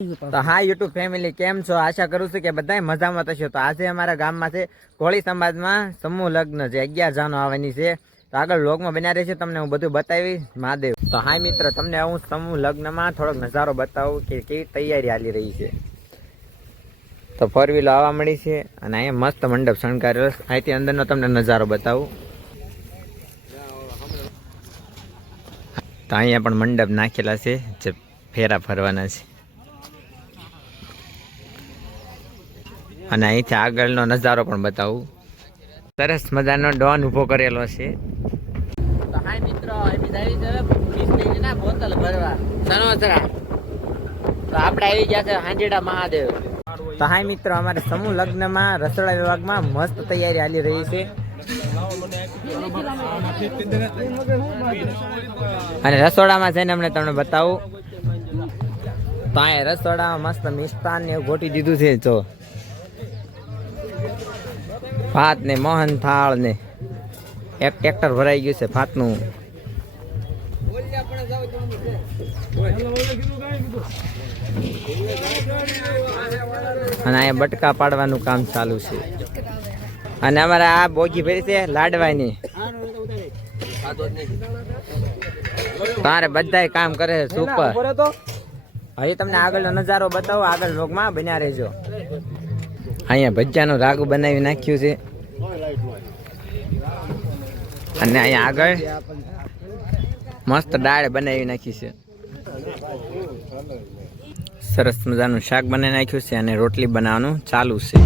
તો હા YouTube family કેમ છો? આશા કરું છું કે બધા મજામાં થશો. તો આજે અમારા ગામમાં છે કોળી સમાજમાં સમૂહ લગ્ન છે, 11 જાનો આવવાની છે. તો આગળ વ્લોગમાં બન્યા રહેશે, તમને હું બધું બતાવીશ. મહાદેવ. તો હા મિત્ર, તમને હું સમૂહ લગ્નમાં થોડોક નજારો બતાવું કે કેવી તૈયારી હાલી રહી છે. તો ફોર વ્હીલો આવવા મળી છે અને અહીંયા મસ્ત મંડપ શણગારેલો છે. અહીંથી અંદરનો તમને નજારો બતાવું. તો અહીંયા પણ મંડપ નાખેલા છે જે ફેરા ફરવાના છે. અને અહીંથી આગળનો નજારો પણ બતાવું. સરસ મજાનો ડોન ઉભો કરેલો છે. તો હાય મિત્રો, બોતલ ભરવા સનોસરા. તો આપણે આવી ગયા છે હાંજેડા મહાદેવ. તો હાય મિત્રો, અમારે સમૂહ લગ્નમાં રસોડા વિભાગમાં મસ્ત તૈયારી હાલી રહી છે. અને રસોડામાં જઈને અમને તમને બતાવું. તો અહીંયા રસોડામાં મસ્ત મિષ્ટાન ને એવું ગોઠવી દીધું છે. જો ભાત ને મોહન થાળ ને એક ટ્રેક્ટર ભરાઈ ગયું છે ભાતનું. અને અહીંયા બટકા પાડવાનું કામ ચાલુ છે. અને અમારે આ બોગી ભરી છે લાડવાની. તારે બધા કામ કરે છે સુપર. હજી તમને આગળનો નજારો બતાવો, આગળ વ્લોગમાં બન્યા રહેજો. અહીંયા ભજીયાનું રાગુ બનાવી નાખ્યું છે. અને અહીંયા આગળ મસ્ત દાળ બનાવી નાખી છે. સરસ મજાનું શાક બનાવી નાખ્યું છે અને રોટલી બનાવવાનું ચાલુ છે.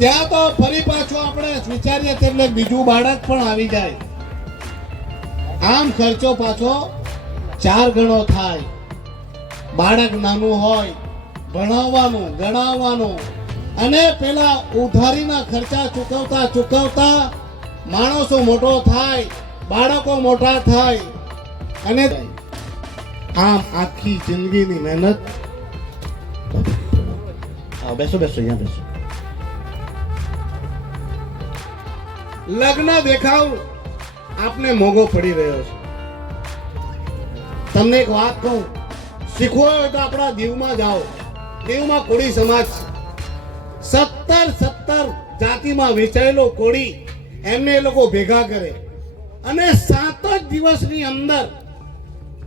ત્યાં તો ફરી પાછું આપણે વિચારીએ એટલે બીજું બાળક પણ આવી જાય. આમ ખર્ચો પાછો 4 ગણો થાય. બાળક નાનું હોય, ભણાવવાનું, ગણાવવાનું અને પેલા ઉધારીના ખર્ચા ચૂકવતા માણસો મોટો થાય, બાળકો મોટા થાય અને આમ આખી જિંદગીની મહેનત. બેસો અહીંયા બેસો. લગ્ન દેખાવ આપને મોંઘો પડી રહ્યો છે. તમને એક વાત કહું, શીખવું હોય તો આપણા દીવમાં જાઓ. દીવમાં કોળી સમાજ 17 જાતિમાં વેચાયેલો કોળી, એમને એ લોકો ભેગા કરે અને 7 જ દિવસની અંદર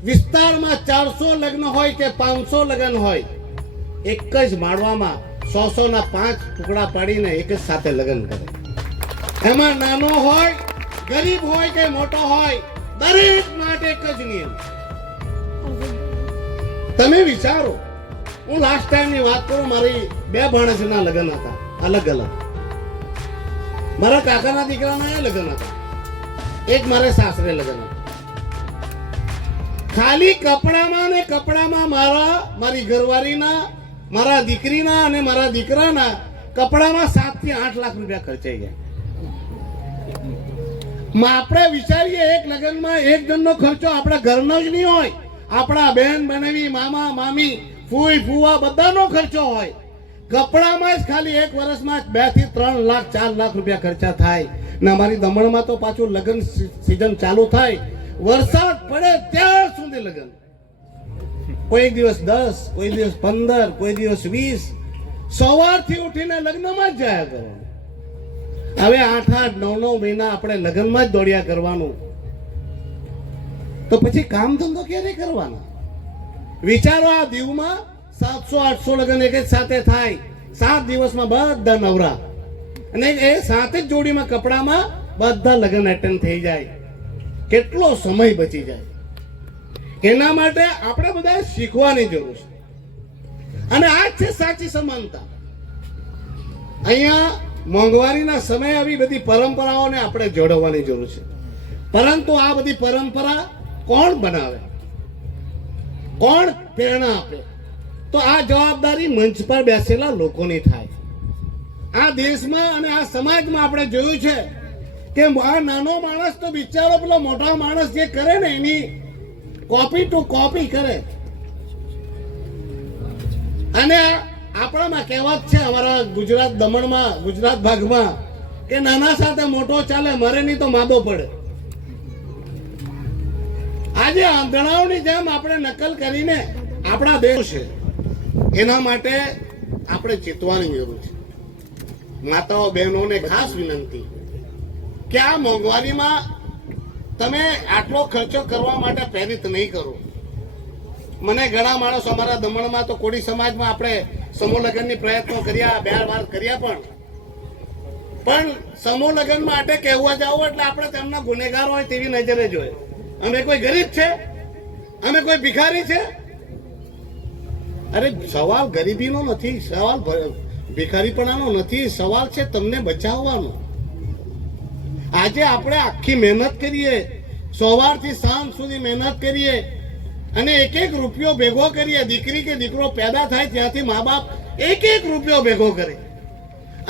વિસ્તારમાં 400 લગ્ન હોય કે 500 લગ્ન હોય, એક જ માળવામાં 100 ના 5 ટુકડા પાડીને એક જ સાથે લગ્ન કરે. એમાં નાનો હોય, ગરીબ હોય કે મોટો હોય, દરેક માટે એક જ નિયમ. તમે વિચારો, હું લાસ્ટ ટાઈમ ની વાત કરું, મારી 2 ભાણેજના લગ્ન હતા, અલગ અલગ. મારા કાકાના દીકરાના લગ્ન હતા, એક મારે સાસરે લગ્ન હતા. ખાલી કપડામાં મારી ઘરવાળીના, મારા દીકરીના અને મારા દીકરાના કપડામાં 7 થી 8 લાખ રૂપિયા ખર્ચાઈ ગયા. આપણે વિચારીએ એક લગ્નમાં એક જણનો ખર્ચો આપણા ઘરનો જ નહીં હોય, આપણા બહેન બનેવી, મામા મામી, ફૂઈ ફૂવા બધાનો ખર્ચો હોય. કપડામાં જ ખાલી એક વર્ષમાં 2 થી 3 લાખ 4 લાખ રૂપિયા ખર્ચા થાય. ને અમારી દમણમાં તો પાછું લગ્ન સીઝન ચાલુ થાય, વરસાદ પડે ત્યાં સુધી લગ્ન. કોઈ દિવસ 10, કોઈ દિવસ 15, કોઈ દિવસ 20. સવારથી ઉઠીને લગ્નમાં જ જાય કરો. હવે 8-8, 9-9 મહિના આપણે લગ્નમાં જ દોડ્યા કરવાનું, તો પછી કામ ધંધો ક્યારે કરવાના? વિચારો, આ દીવમાં 700-800 લગ્ન એક જ સાથે થાય, 7 દિવસમાં બધા નવરા. અને એ 7 જ જોડીમાં કપડામાં બધા લગ્ન એટેન્ડ થઈ જાય. કેટલો સમય બચી જાય. એના માટે આપણે બધા શીખવાની જરૂર છે. અને આ જ છે સાચી સમાનતા. અહીંયા મોંઘવારીના સમયે આવી બધી પરંપરાઓને આપણે જોડવાની જરૂર છે. પરંતુ આ બધી પરંપરા કોણ બનાવે, કોણ પ્રેરણા આપે? તો આ જવાબદારી મંચ પર બેસેલા લોકોની થાય. આ દેશમાં અને આ સમાજમાં આપણે જોયું છે કે આ નાનો માણસ તો બિચારો પેલો મોટા માણસ જે કરે ને એની કોપી ટુ કોપી કરે. અને આપણામાં કહેવત છે અમારા ગુજરાત દમણમાં, ગુજરાત ભાગમાં, કે નાના સાથે મોટો ચાલે, મરે નહીં તો માદો પડે. આજે આંધળાઓની જેમ આપણે નકલ કરીને આપણા દેશ છે, એના માટે આપણે ચેતવાની જરૂર છે. માતાઓ બહેનોને ખાસ વિનંતી કે આ મોંઘવારીમાં તમે આટલો ખર્ચો કરવા માટે પ્રેરિત નહીં કરો. મને ઘણા માણસો અમારા દમણમાં તો કોળી સમાજમાં આપણે સમૂહ લગ્નની પ્રયત્નો કર્યા, 2 વાર કર્યા, પણ સમૂહ લગ્ન માટે કહેવા જાવ એટલે આપણે તેમના ગુનેગાર હોય તેવી નજરે જોઈએ. અમે કોઈ ગરીબ છે? અમે કોઈ ભિખારી છે? અરે સવાલ ગરીબીનો નથી, સવાલ ભિખારીપણાનો નથી, સવાલ છે તમને બચાવવાનો. આજે આપણે આખી મહેનત કરીએ, સવારથી સાંજ સુધી મહેનત કરીએ અને એક એક રૂપિયો ભેગો કરીએ. દીકરી કે દીકરો પેદા થાય ત્યાંથી મા બાપ એક એક રૂપિયો ભેગો કરે.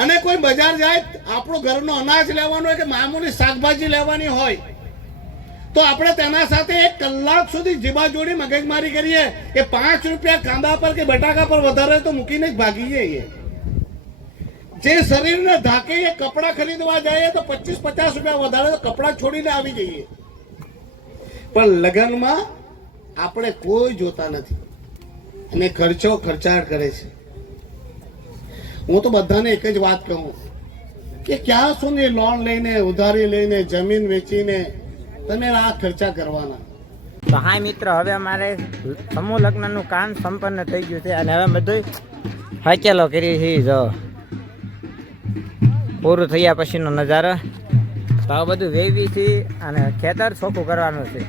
અને કોઈ બજાર જાય, આપણું ઘરનો અનાજ લેવાનું હોય કે મામૂલી શાકભાજી લેવાની હોય, તો આપણે તેના સાથે 1 કલાક સુધી જીબાજોડી મગજમારી કરીએ કે 5 રૂપિયા કાંદા પર કે બટાકા પર વધારે તો મૂકીને જ ભાગી જઈએ. જે શરીરને ઢાંકે એ કપડાં ખરીદવા જઈએ તો 25-50 રૂપિયા વધારે તો કપડાં છોડીને આવી જઈએ. પણ લગ્નમાં આપણે કોઈ જોતા નથી અને ખર્ચાળ કરે છે. હું તો બધાને એક જ વાત કહું કે ક્યાં સુધી લોન લઈને, ઉધારી લઈને, જમીન વેચીને તમે આ ખર્ચા કરવાના? તો હા મિત્રો, હવે અમારે સમૂહ લગ્નનું કામ સંપન્ન થઈ ગયું છે અને હવે બધું હકેલો કરી છે. જો પૂરું થયા પછીનો નજારો. તો આ બધું વેવી છે અને ખેતર ચોખ્ખું કરવાનું છે.